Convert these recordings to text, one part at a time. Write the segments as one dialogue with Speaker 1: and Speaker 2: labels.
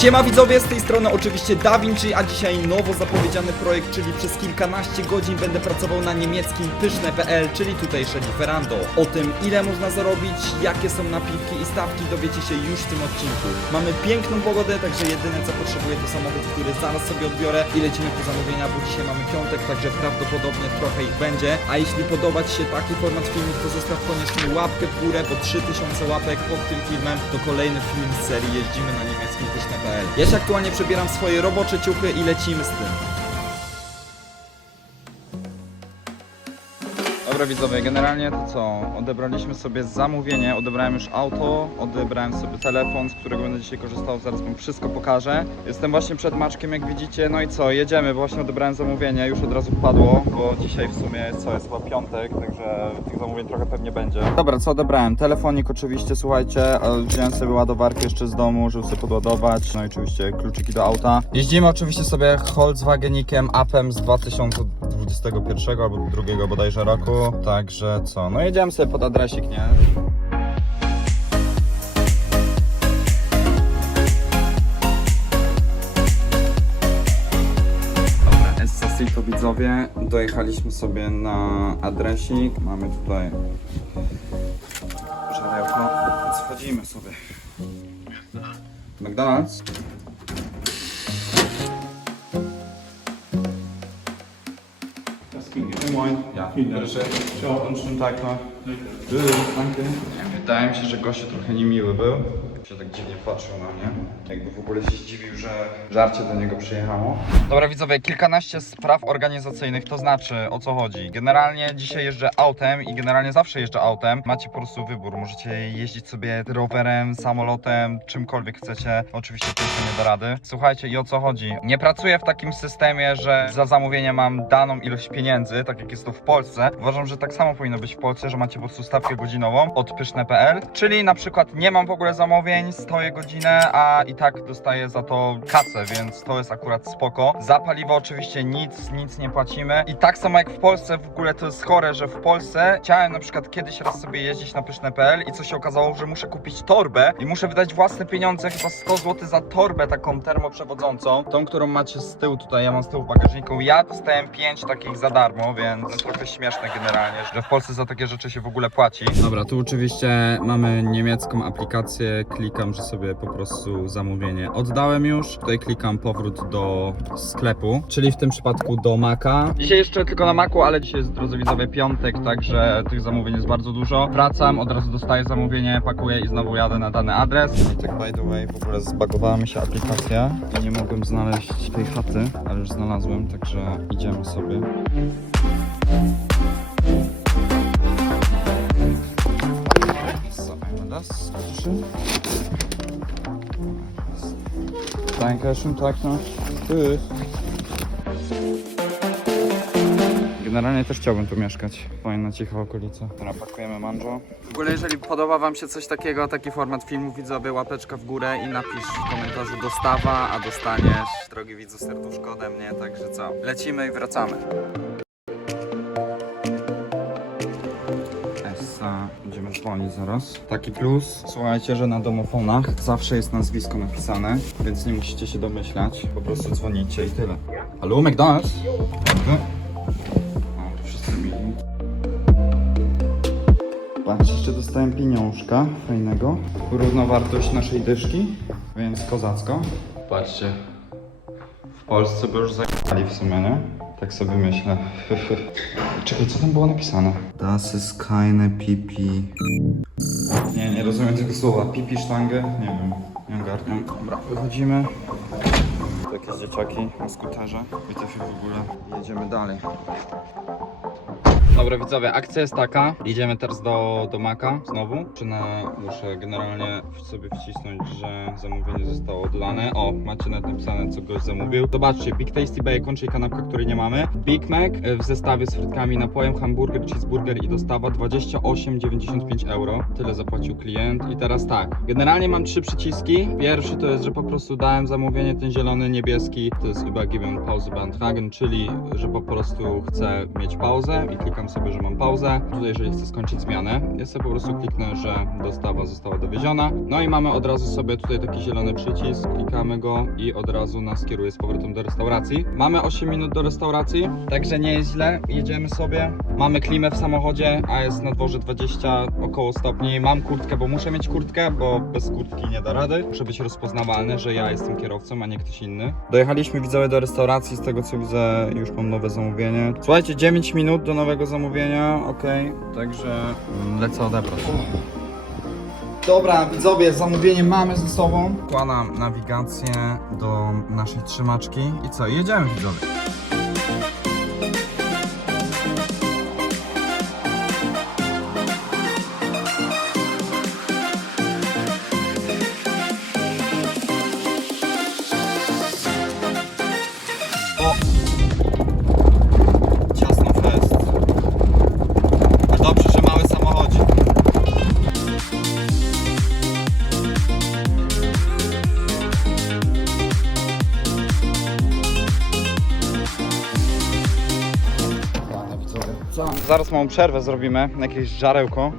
Speaker 1: Siema widzowie, z tej strony oczywiście DaVinci, a dzisiaj nowo zapowiedziany projekt, czyli przez kilkanaście godzin będę pracował na niemieckim pyszne.pl, czyli tutejsze Lieferando. O tym, ile można zarobić, jakie są napiwki i stawki dowiecie się już w tym odcinku. Mamy piękną pogodę, także jedyne co potrzebuję to samochód, który zaraz sobie odbiorę i lecimy po zamówienia, bo dzisiaj mamy piątek, także prawdopodobnie trochę ich będzie. A jeśli podoba Ci się taki format filmów, to zostaw koniecznie łapkę w górę, bo 3000 łapek pod tym filmem to kolejny film z serii Jeździmy na niemieckim pyszne.pl. Ja się aktualnie przebieram swoje robocze ciuchy i lecimy z tym. Dobra widzowie, generalnie to co? Odebraliśmy sobie zamówienie, odebrałem już auto, odebrałem sobie telefon, z którego będę dzisiaj korzystał, zaraz wam wszystko pokażę. Jestem właśnie przed Maczkiem, jak widzicie, no i co, jedziemy, bo właśnie odebrałem zamówienie, już od razu wpadło, bo dzisiaj w sumie, co, jest chyba piątek, także tych zamówień trochę pewnie będzie. Dobra, co odebrałem? Telefonik oczywiście, słuchajcie, ale wziąłem sobie ładowarkę jeszcze z domu, żeby sobie podładować, no i oczywiście kluczyki do auta. Jeździmy oczywiście sobie Volkswagenikiem Apem z 2021 albo drugiego bodajże roku, także co, no jedziemy sobie pod adresik, nie? To widzowie, dojechaliśmy sobie na adresik, mamy tutaj żarełko, więc wchodzimy sobie. McDonald's?
Speaker 2: Moin.
Speaker 1: Ja,
Speaker 2: Vielen Dank.
Speaker 1: proszę.
Speaker 2: Ciao.
Speaker 1: Und schönen Tag noch. Danke. Wydaje mi się, że gościu trochę niemiły był. Się tak dziwnie patrzył na mnie. Jakby w ogóle się zdziwił, że żarcie do niego przyjechało. Dobra widzowie, kilkanaście spraw organizacyjnych, to znaczy o co chodzi. Generalnie dzisiaj jeżdżę autem i generalnie zawsze jeżdżę autem. Macie po prostu wybór. Możecie jeździć sobie rowerem, samolotem, czymkolwiek chcecie. Oczywiście to jeszcze nie da rady. Słuchajcie, i o co chodzi? Nie pracuję w takim systemie, że za zamówienie mam daną ilość pieniędzy, tak jak jest to w Polsce. Uważam, że tak samo powinno być w Polsce, że macie po prostu stawkę godzinową od pyszne.pl. Czyli na przykład nie mam w ogóle zamówień, stoję godzinę, a i tak dostaję za to kasę, więc to jest akurat spoko. Za paliwo oczywiście nic, nic nie płacimy. I tak samo jak w Polsce, w ogóle to jest chore, że w Polsce chciałem na przykład kiedyś raz sobie jeździć na pyszne.pl i co się okazało, że muszę kupić torbę i muszę wydać własne pieniądze, chyba 100 zł za torbę taką termoprzewodzącą. Tą, którą macie z tyłu tutaj, ja mam z tyłu bagażniku. Ja dostałem 5 takich za darmo, więc trochę śmieszne generalnie, że w Polsce za takie rzeczy się w ogóle płaci. Dobra, tu oczywiście mamy niemiecką aplikację, klikam, że sobie po prostu zamówienie oddałem już. Tutaj klikam powrót do sklepu, czyli w tym przypadku do Maca. Dzisiaj jeszcze tylko na Macu, ale dzisiaj jest, drodzy widzowie, piątek, także tych zamówień jest bardzo dużo. Wracam, od razu dostaję zamówienie, pakuję i znowu jadę na dany adres. Tak by the way, w ogóle zbagowała mi się aplikacja i nie mogłem znaleźć tej chaty, ale już znalazłem, także idziemy sobie. Das, bitteschön. Danke, schönen Tag noch. Tschüss. Generalnie też chciałbym tu mieszkać. Fajna, cicha okolica. Dobra, pakujemy manżo. W ogóle jeżeli podoba wam się coś takiego, taki format filmu, widzowie, łapeczka w górę i napisz w komentarzu dostawa, a dostaniesz, drogi widzu, serduszko ode mnie, także co? Lecimy i wracamy. Będziemy dzwonić zaraz. Taki plus, słuchajcie, że na domofonach zawsze jest nazwisko napisane, więc nie musicie się domyślać. Po prostu dzwonicie i tyle. Halo, McDonald's? Dobry. O, tu wszyscy mieli. Patrz, jeszcze dostałem pieniążka fajnego. Równowartość naszej dyszki, więc kozacko. Patrzcie, w Polsce by już zakali w sumie, nie? Tak sobie myślę. Czekaj, co tam było napisane? Das ist keine pipi. Nie, nie rozumiem tego słowa. Pipi sztangę? Nie wiem. Nie ogarniam. Dobra, wychodzimy. Takie dzieciaki na skuterze. Się w ogóle. Jedziemy dalej. Dobra widzowie, akcja jest taka. Idziemy teraz do, do Maka znowu. Czy na, muszę generalnie sobie wcisnąć, że zamówienie zostało dodane. O, macie nawet napisane co goś zamówił. Zobaczcie, Big Tasty Bacon, czyli kanapka, której nie mamy. Big Mac e, w zestawie z frytkami, napojem, hamburger, cheeseburger i dostawa 28,95 euro. Tyle zapłacił klient. I teraz tak, generalnie mam trzy przyciski. Pierwszy to jest, że po prostu dałem zamówienie, ten zielony, niebieski. To jest übergeben Pause beantragen, czyli że po prostu chcę mieć pauzę i klikam sobie, że mam pauzę. Tutaj jeżeli chcę skończyć zmianę, ja sobie po prostu kliknę, że dostawa została dowieziona. No i mamy od razu sobie tutaj taki zielony przycisk, klikamy go i od razu nas kieruje z powrotem do restauracji. Mamy 8 minut do restauracji, także nie jest źle. Jedziemy sobie. Mamy klimę w samochodzie, a jest na dworze 20 około stopni. Mam kurtkę, bo muszę mieć kurtkę, bo bez kurtki nie da rady. Muszę być rozpoznawalny, że ja jestem kierowcą, a nie ktoś inny. Dojechaliśmy widzowie do restauracji, z tego co widzę już mam nowe zamówienie. Słuchajcie, 9 minut do nowego zamówienia, ok, także mm, lecę odebrać. Dobra, widzowie, zamówienie mamy ze sobą. Kładam nawigację do naszej trzymaczki i co, jedziemy widzowie. Zaraz małą przerwę zrobimy jakieś żarełko.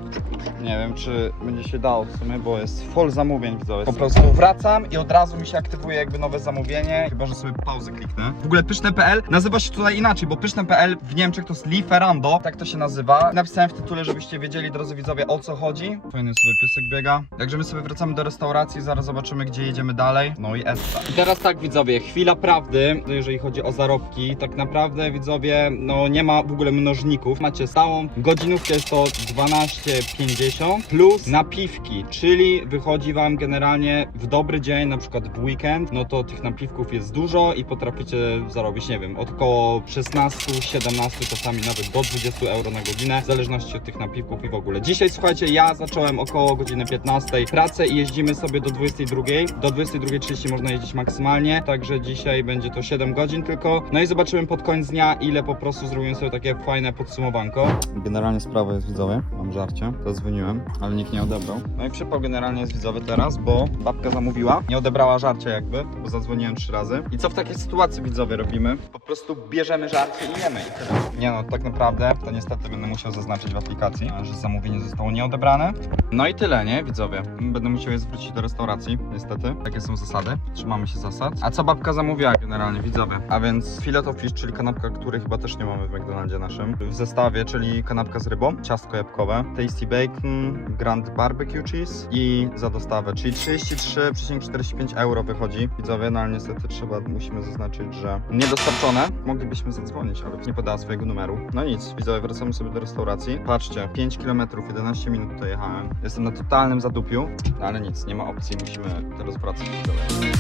Speaker 1: Nie wiem, czy będzie się dało w sumie, bo jest full zamówień widzowie. Po prostu wracam i od razu mi się aktywuje jakby nowe zamówienie, chyba że sobie pauzę kliknę. W ogóle pyszne.pl nazywa się tutaj inaczej, bo pyszne.pl w Niemczech to jest Lieferando, tak to się nazywa. Napisałem w tytule, żebyście wiedzieli, drodzy widzowie, o co chodzi. Fajny sobie piesek biega. Także my sobie wracamy do restauracji, zaraz zobaczymy, gdzie jedziemy dalej. No i Esta. I teraz tak widzowie, chwila prawdy, jeżeli chodzi o zarobki. Tak naprawdę widzowie, no nie ma w ogóle mnożników. Macie stałą godzinówkę, jest to 12,50 plus napiwki, czyli wychodzi wam generalnie w dobry dzień, na przykład w weekend, no to tych napiwków jest dużo i potraficie zarobić, nie wiem, od około 16, 17, czasami nawet do 20 euro na godzinę, w zależności od tych napiwków i w ogóle. Dzisiaj słuchajcie, ja zacząłem około godziny 15 pracę i jeździmy sobie do 22. Do 22.30 można jeździć maksymalnie, także dzisiaj będzie to 7 godzin tylko. No i zobaczymy pod koniec dnia, ile po prostu zrobimy sobie takie fajne podsumowanko. Generalnie sprawa jest widzowie, mam żarcie, zadzwoniłem, ale nikt nie odebrał. No i przypał generalnie jest widzowy teraz, bo babka zamówiła, nie odebrała żarcia jakby, bo zadzwoniłem trzy razy. I co w takiej sytuacji widzowie robimy? Po prostu bierzemy żarcie i jemy i tyle. Nie no, tak naprawdę to niestety będę musiał zaznaczyć w aplikacji, że zamówienie zostało nieodebrane. No i tyle, nie widzowie? Będę musiał je zwrócić do restauracji, niestety. Takie są zasady, trzymamy się zasad. A co babka zamówiła generalnie, widzowie? A więc filet of fish, czyli kanapka, której chyba też nie mamy w McDonaldzie naszym. W zestawie, czyli kanapka z rybą, ciastko jabłkowe, tasty bacon, grand barbecue cheese i za dostawę, czyli 33,45 euro wychodzi. Widzowie, no ale niestety trzeba, musimy zaznaczyć, że niedostarczone. Moglibyśmy zadzwonić, ale nie podała swojego numeru. No nic, widzowie, wracamy sobie do restauracji. Patrzcie, 5 km, 11 minut tutaj jechałem. Jestem na totalnym zadupiu, no ale nic, nie ma opcji, musimy teraz wracać widzowie.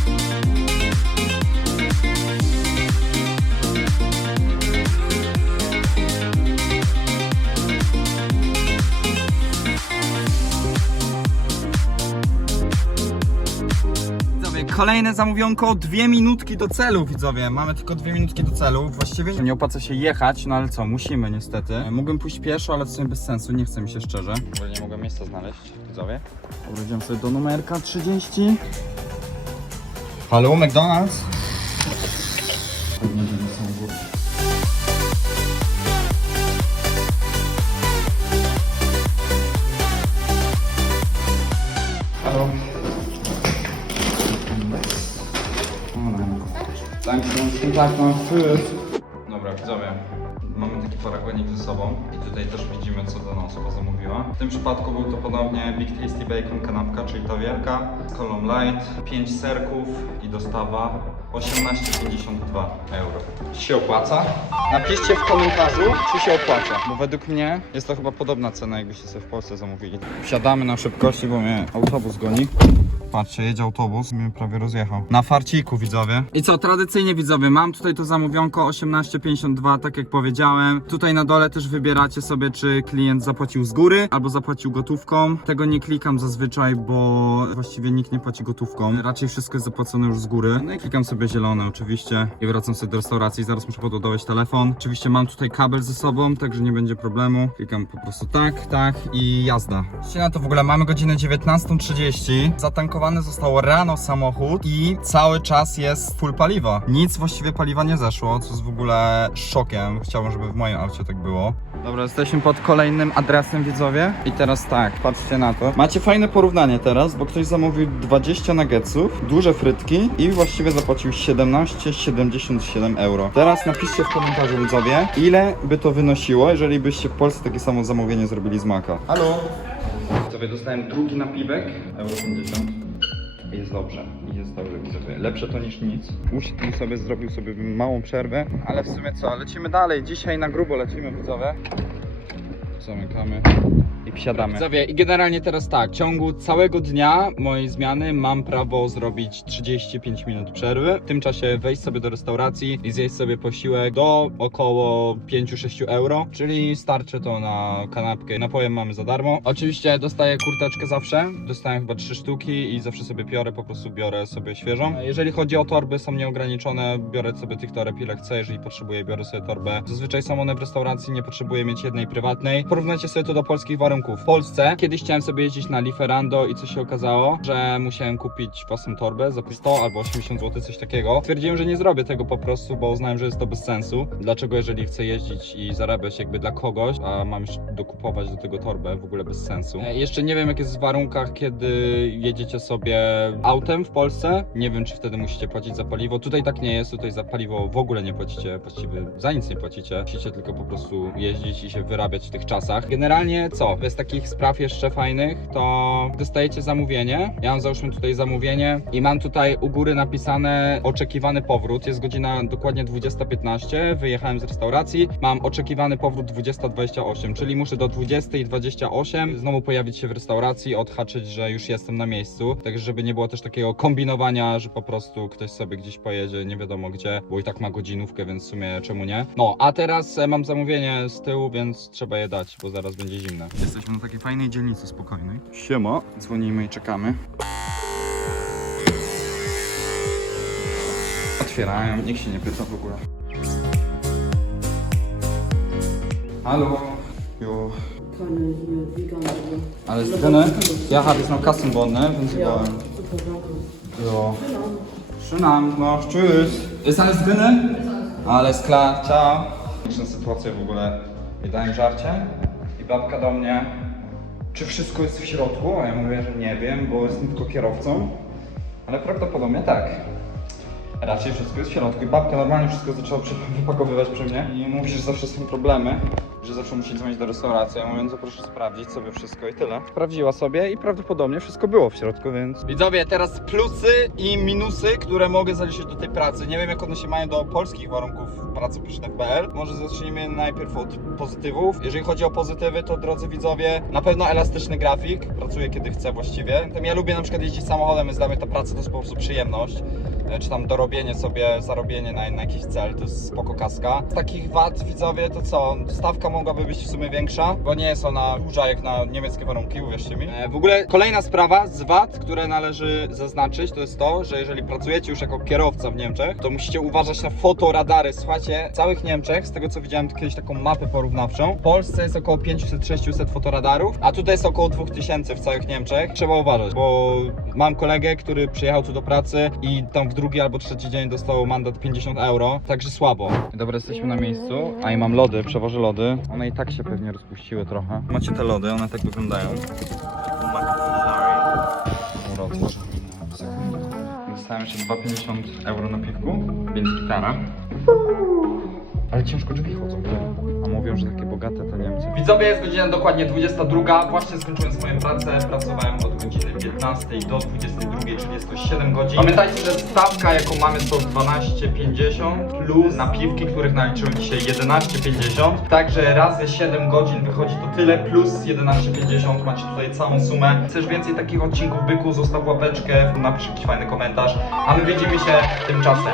Speaker 1: Kolejne zamówionko, dwie minutki do celu, widzowie. Mamy tylko dwie minutki do celu. Właściwie nie opłaca się jechać, no ale co, musimy niestety. Mógłbym pójść pieszo, ale w sumie bez sensu, nie chce mi się szczerze. W ogóle nie mogłem miejsca znaleźć, widzowie. Wróciłem sobie do numerka 30. Halo, McDonald's? Tak no Tschüss. Dobra, widzowie. Mamy taki paragonik ze sobą i tutaj też widzimy, co dana osoba zamówiła. W tym przypadku był to ponownie Big Tasty Bacon kanapka, czyli ta wielka, z kolą light, 5 serków i dostawa 18,52 euro. Czy się opłaca? Napiszcie w komentarzu, czy się opłaca, bo według mnie jest to chyba podobna cena, jakbyście sobie w Polsce zamówili. Wsiadamy na szybkości, bo mnie autobus goni. Patrzcie, jedzie autobus, mnie prawie rozjechał. Na farciku, widzowie. I co, tradycyjnie widzowie, mam tutaj to zamówionko 18,52, tak jak powiedziałem. Tutaj na dole też wybieracie sobie, czy klient zapłacił z góry, albo zapłacił gotówką. Tego nie klikam zazwyczaj, bo właściwie nikt nie płaci gotówką. Raczej wszystko jest zapłacone już z góry. No i klikam sobie zielone oczywiście i wracam sobie do restauracji. Zaraz muszę podładować telefon. Oczywiście mam tutaj kabel ze sobą, także nie będzie problemu. Klikam po prostu tak, tak i jazda. Patrzcie na to w ogóle, mamy godzinę 19.30. Zatankowany został rano samochód i cały czas jest full paliwa. Nic właściwie paliwa nie zeszło, co jest w ogóle szokiem. Chciałbym, żeby w moim aucie tak było. Dobra, jesteśmy pod kolejnym adresem widzowie i teraz tak, patrzcie na to. Macie fajne porównanie teraz, bo ktoś zamówił 20 nuggetsów, duże frytki i właściwie zapłacił 17,77 euro. Teraz napiszcie w komentarzu widzowie, ile by to wynosiło, jeżeli byście w Polsce takie samo zamówienie zrobili z Maka. Halo? Widzowie, dostałem drugi napiwek, euro 50. I Jest dobrze, jest dobrze widzowie. Lepsze to niż nic. Usiadł sobie, zrobił sobie małą przerwę, ale w sumie co, lecimy dalej. Dzisiaj na grubo lecimy widzowie. Zamykamy i wsiadamy. Widzowie, i generalnie teraz tak, w ciągu całego dnia mojej zmiany mam prawo zrobić 35 minut przerwy. W tym czasie wejść sobie do restauracji i zjeść sobie posiłek do około 5-6 euro, czyli starczy to na kanapkę. Napoje mamy za darmo. Oczywiście dostaję kurteczkę zawsze, dostałem chyba 3 sztuki i zawsze sobie biorę, po prostu biorę sobie świeżą. Jeżeli chodzi o torby, są nieograniczone, biorę sobie tych toreb ile chcę, jeżeli potrzebuję, biorę sobie torbę. Zazwyczaj są one w restauracji, nie potrzebuję mieć jednej prywatnej. Porównajcie sobie to do polskich warunków. W Polsce kiedyś chciałem sobie jeździć na Lieferando i co się okazało, że musiałem kupić własną torbę za 100 albo 80 zł, coś takiego. Stwierdziłem, że nie zrobię tego po prostu, bo uznałem, że jest to bez sensu. Dlaczego jeżeli chcę jeździć i zarabiać jakby dla kogoś, a mam już dokupować do tego torbę, w ogóle bez sensu. E, Jeszcze nie wiem jak jest w warunkach, kiedy jedziecie sobie autem w Polsce. Nie wiem czy wtedy musicie płacić za paliwo. Tutaj tak nie jest, tutaj za paliwo w ogóle nie płacicie, właściwie za nic nie płacicie. Musicie tylko po prostu jeździć i się wyrabiać w tych czasach. Generalnie co? Bez takich spraw jeszcze fajnych, to dostajecie zamówienie. Ja mam załóżmy tutaj zamówienie i mam tutaj u góry napisane oczekiwany powrót. Jest godzina dokładnie 20.15. Wyjechałem z restauracji. Mam oczekiwany powrót 20.28, czyli muszę do 20.28 znowu pojawić się w restauracji, odhaczyć, że już jestem na miejscu. Tak, żeby nie było też takiego kombinowania, że po prostu ktoś sobie gdzieś pojedzie, nie wiadomo gdzie, bo i tak ma godzinówkę, więc w sumie czemu nie. No, a teraz e, mam zamówienie z tyłu, więc trzeba je dać, bo zaraz będzie zimne. Jesteśmy na takiej fajnej dzielnicy spokojnej. Siema. Dzwonimy i czekamy. Otwierają, nikt się nie pyta w ogóle. Halo. Jo.
Speaker 3: Keine hier Vegan-Dinge.
Speaker 1: Alles drinne? Ja, habe ich noch Kassenbon, ne? Wenn Sie
Speaker 3: Ja,
Speaker 1: wollen.
Speaker 3: super, danke.
Speaker 1: Ja. Schönen Abend noch, tschüss. Ist alles drinne? Alles klar, ciao. Liczna sytuacja w ogóle. Nie dałem żarcie i babka do mnie, czy wszystko jest w środku? A ja mówię, że nie wiem, bo jestem tylko kierowcą. Ale prawdopodobnie tak. Raczej wszystko jest w środku. I babka normalnie wszystko zaczęła wypakowywać przy mnie. I mówi, że zawsze są problemy, że zawsze musi dzwonić do restauracji. Ja mówię, no proszę sprawdzić sobie wszystko i tyle. Sprawdziła sobie i prawdopodobnie wszystko było w środku, więc... Widzowie, teraz plusy i minusy, które mogę zaliczyć do tej pracy. Nie wiem, jak one się mają do polskich warunków pracy pysznych.pl. Może zacznijmy najpierw od pozytywów. Jeżeli chodzi o pozytywy, to drodzy widzowie, na pewno elastyczny grafik. Pracuję kiedy chcę właściwie. Natomiast ja lubię na przykład jeździć samochodem, więc dla mnie ta praca to jest po prostu przyjemność czy tam dorobienie sobie, zarobienie na, na jakiś cel, to jest spoko kaska. Z takich wad widzowie to co, stawka mogłaby być w sumie większa, bo nie jest ona duża jak na niemieckie warunki, uwierzcie mi. E, w ogóle kolejna sprawa z wad, które należy zaznaczyć, to jest to, że jeżeli pracujecie już jako kierowca w Niemczech, to musicie uważać na fotoradary. Słuchajcie, w całych Niemczech, z tego co widziałem kiedyś taką mapę porównawczą, w Polsce jest około 500-600 fotoradarów, a tutaj jest około 2000 w całych Niemczech. Trzeba uważać, bo mam kolegę, który przyjechał tu do pracy i tam w drugi albo trzeci dzień dostał mandat 50 euro, także słabo. Dobra, jesteśmy na miejscu, a i mam lody, przewożę lody. One i tak się pewnie rozpuściły trochę. Macie te lody, one tak wyglądają. Otworzę. Dostałem jeszcze 2,50 euro na piwku, więc gitara. Ale ciężko drzwi chodzą, ty. A mówią, że takie bogate to Niemcy. Widzowie, jest godzina dokładnie 22. Właśnie skończyłem swoją pracę. Pracowałem od godziny 15 do 22, czyli jest to 7 godzin. Pamiętajcie, że stawka, jaką mamy, to 12,50 plus napiwki, których naliczyłem dzisiaj 11,50. Także razy 7 godzin wychodzi to tyle, plus 11,50 macie tutaj całą sumę. Chcesz więcej takich odcinków byku, zostaw łapeczkę, napisz jakiś fajny komentarz, a my widzimy się tymczasem.